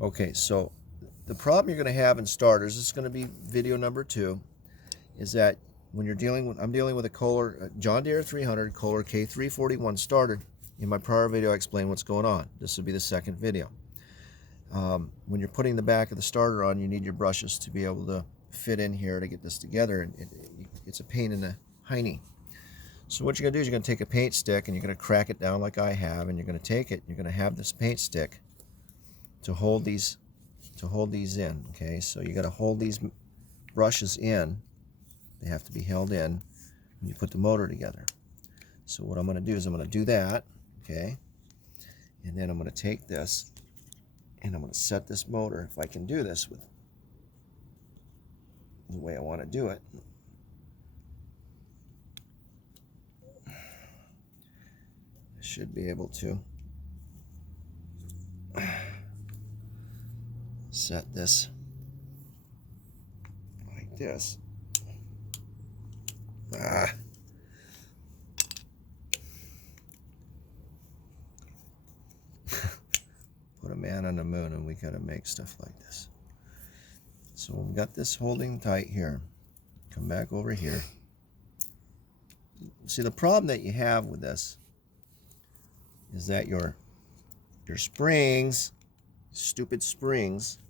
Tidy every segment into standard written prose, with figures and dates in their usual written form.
Okay, so the problem you're going to have in starters, this is going to be video number 2, is that when you're dealing with, I'm dealing with a Kohler, John Deere 300 Kohler K341 starter. In my prior video, I explained what's going on. This will be the second video. When you're putting the back of the starter on, you need your brushes to be able to fit in here to get this together, and it's a pain in the hiney. So what you're going to do is you're going to take a paint stick and you're going to crack it down like I have, and you're going to take it, you're going to have this paint stick to hold these in. Okay, so you got to hold these brushes in. They have to be held in when you put the motor together. So what I'm going to do is I'm going to do that, okay, and then I'm going to take this and I'm going to set this motor, if I can do this with the way I want to do it. I should be able to set this like this. Put a man on the moon and we gotta make stuff like this. So we've got this holding tight here. Come back over here. See, the problem that you have with this is that your springs, stupid springs,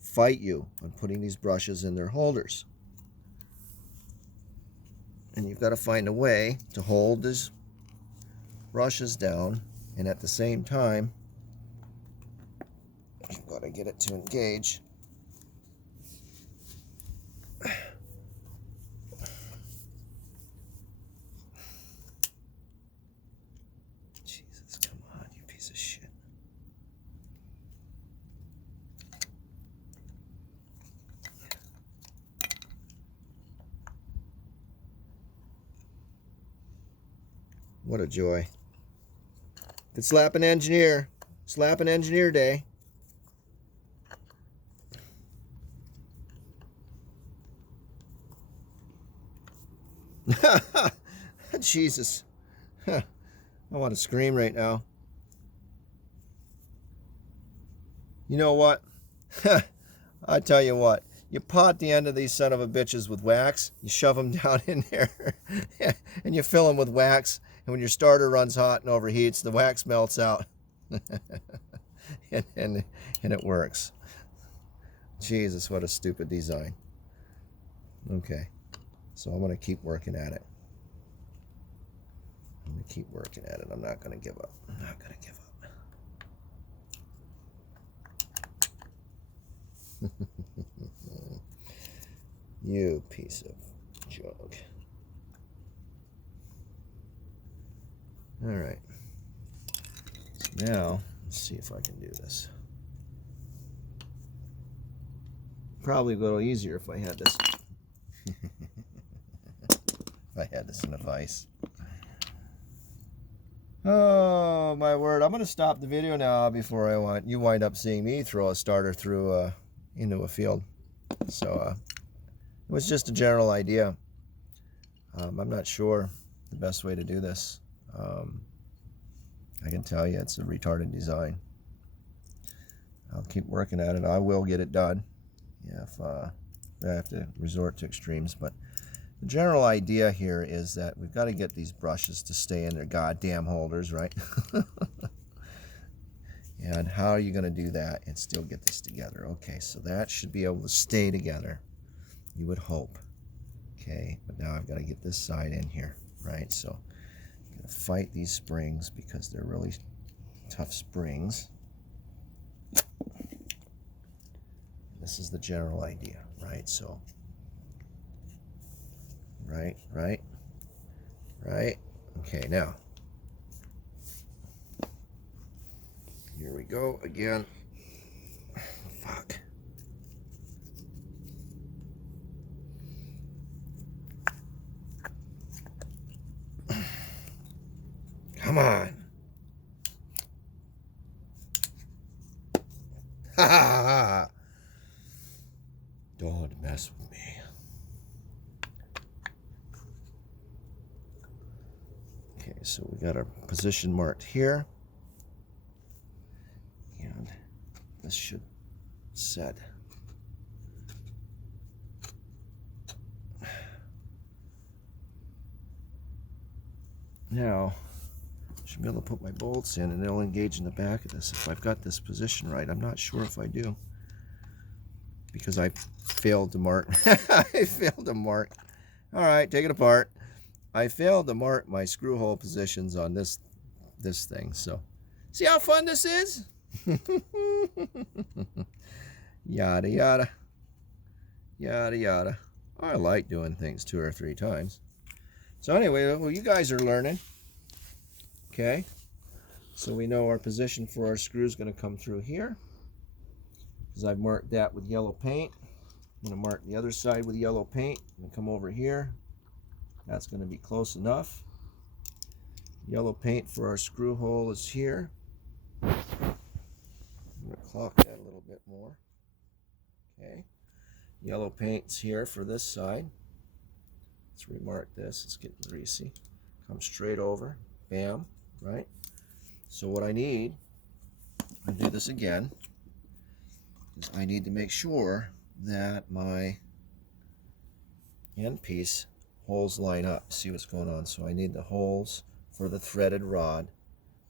fight you on putting these brushes in their holders. And you've got to find a way to hold these brushes down, and at the same time, you've got to get it to engage. Jesus, come on, you piece of shit. What a joy. It's slapping engineer. Slapping engineer day. Jesus. I want to scream right now. You know what? I tell you what. You pot the end of these son of a bitches with wax. You shove them down in there. And you fill them with wax. And when your starter runs hot and overheats, the wax melts out. and it works. Jesus, what a stupid design. Okay. So I'm going to keep working at it. I'm going to keep working at it. I'm not going to give up. I'm not going to give up. You piece of junk. All right. So now, let's see if I can do this. Probably a little easier if I had this. If I had this in a vise. Oh my word! I'm gonna stop the video now before you wind up seeing me throw a starter through into a field. So it was just a general idea. I'm not sure the best way to do this. I can tell you it's a retarded design. I'll keep working at it. I will get it done. Yeah, if I have to resort to extremes, but the general idea here is that we've got to get these brushes to stay in their goddamn holders, right? And how are you going to do that and still get this together? Okay, so that should be able to stay together, you would hope. Okay, but now I've got to get this side in here, right? So I'm going to fight these springs because they're really tough springs. This is the general idea, right? So right. Okay, now here we go again. Fuck. Come on. Ha ha ha. Don't mess with me. Okay, so we got our position marked here. And this should set. Now, I should be able to put my bolts in and they'll engage in the back of this if I've got this position right. I'm not sure if I do, because I failed to mark. I failed to mark. All right, take it apart. I failed to mark my screw hole positions on this thing. So, see how fun this is? Yada yada. Yada yada. I like doing things 2 or 3 times. So anyway, well, you guys are learning. Okay. So we know our position for our screw is going to come through here, because I've marked that with yellow paint. I'm going to mark the other side with yellow paint. I'm going to come over here. That's going to be close enough. Yellow paint for our screw hole is here. I'm going to clock that a little bit more. Okay. Yellow paint's here for this side. Let's remark this. It's getting greasy. Come straight over. Bam. Right? So what I need, I'll do this again, is I need to make sure that my end piece holes line up. See what's going on. So I need the holes for the threaded rod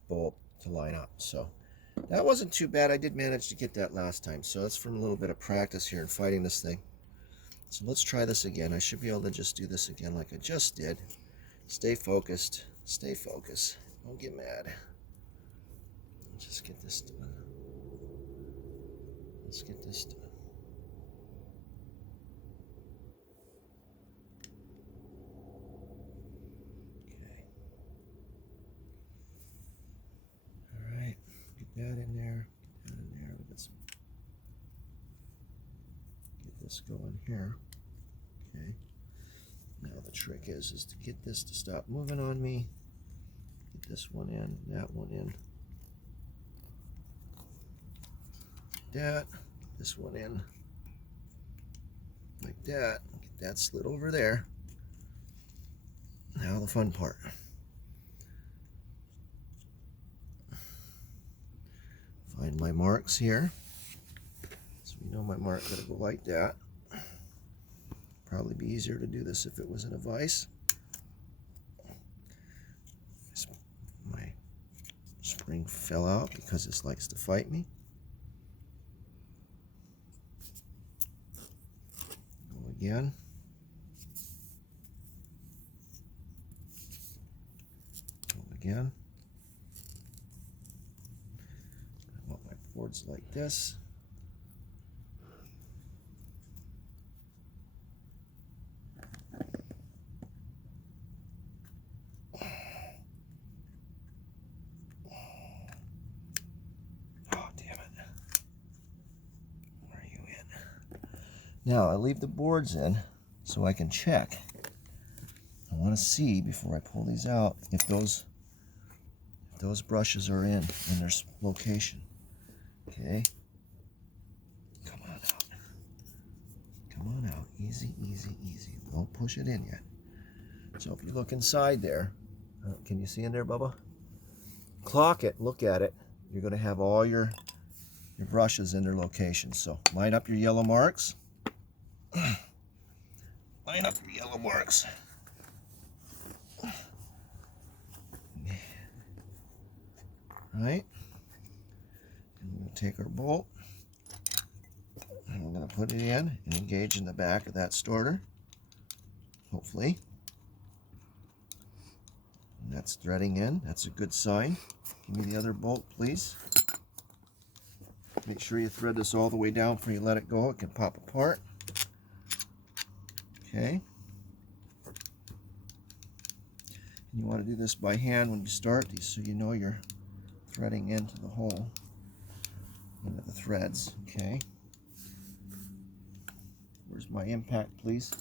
bolt to line up. So that wasn't too bad. I did manage to get that last time. So that's from a little bit of practice here in fighting this thing. So let's try this again. I should be able to just do this again like I just did. Stay focused. Stay focused. Don't get mad. Just get this done. Let's get this done. Okay. All right. Get that in there. Get that in there. We got some. Get this going here. Okay. Now the trick is to get this to stop moving on me. Get this one in, that one in. That, this one in. Like that. Get that slid over there. Now the fun part. Find my marks here. So we know my mark gotta go like that. Probably be easier to do this if it was in a vise. My spring fell out because this likes to fight me. Go again. Go again. I want my boards like this. Now I leave the boards in so I can check. I want to see before I pull these out if those brushes are in their location. Okay. Come on out. Come on out. Easy, easy, easy. Don't push it in yet. So if you look inside there, can you see in there, Bubba? Clock it. Look at it. You're going to have all your brushes in their locations. So line up your yellow marks. Line up your yellow marks. Right? And we're going to take our bolt and we're going to put it in and engage in the back of that starter. Hopefully. And that's threading in. That's a good sign. Give me the other bolt, please. Make sure you thread this all the way down before you let it go. It can pop apart. Okay. And you want to do this by hand when you start these so you know you're threading into the hole, into the threads. Okay. Where's my impact, please?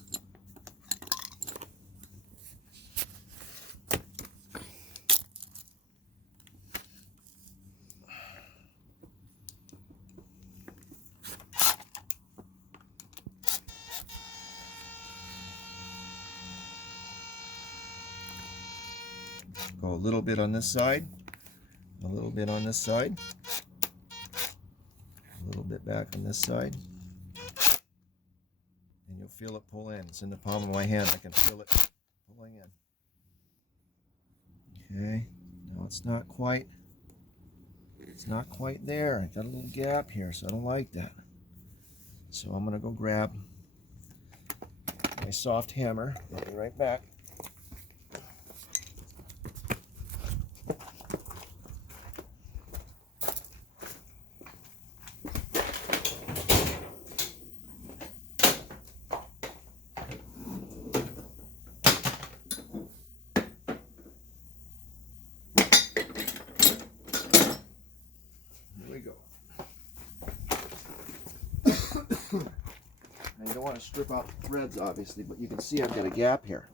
Go a little bit on this side, a little bit on this side, a A little bit back on this side. And you'll feel it pull in. It's in the palm of my hand. I can feel it pulling in. Okay, no, it's not quite there. I got a little gap here, so I don't like that. So I'm gonna go grab my soft hammer. I'll be right back. Now you don't want to strip out the threads, obviously, but you can see I've got a gap here.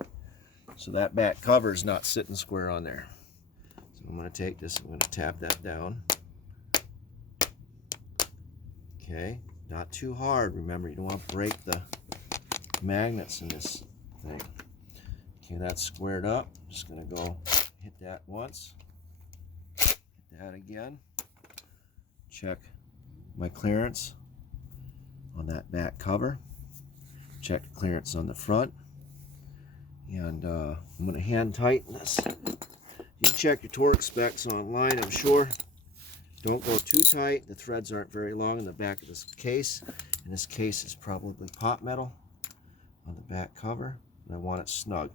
So that back cover is not sitting square on there. So I'm going to take this, I'm going to tap that down. Okay, not too hard. Remember, you don't want to break the magnets in this thing. Okay, that's squared up. Just going to go hit that once. Hit that again. Check my clearance on that back cover. Check the clearance on the front. And I'm going to hand tighten this. You check your torque specs online, I'm sure. Don't go too tight. The threads aren't very long in the back of this case. And this case is probably pot metal on the back cover. And I want it snug.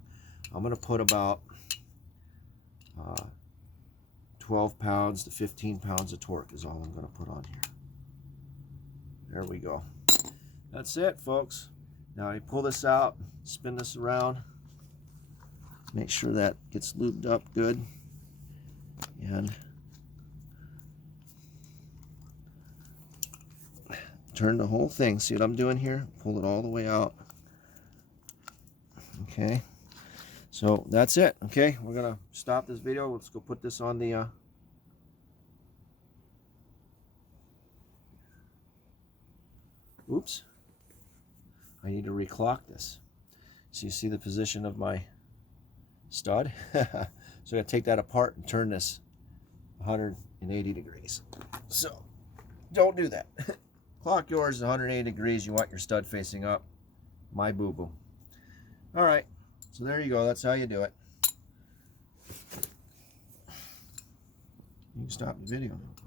I'm going to put about 12 pounds to 15 pounds of torque is all I'm going to put on here. There we go. That's it, folks. Now you pull this out, spin this around, make sure that gets lubed up good, and turn the whole thing. See what I'm doing here? Pull it all the way out. Okay, so that's it. Okay, we're gonna stop this video. Let's go put this on the oops, I need to reclock this. So you see the position of my stud? So I'm going to take that apart and turn this 180 degrees. So don't do that. Clock yours 180 degrees. You want your stud facing up. My boo-boo. All right, so there you go. That's how you do it. You can stop the video now.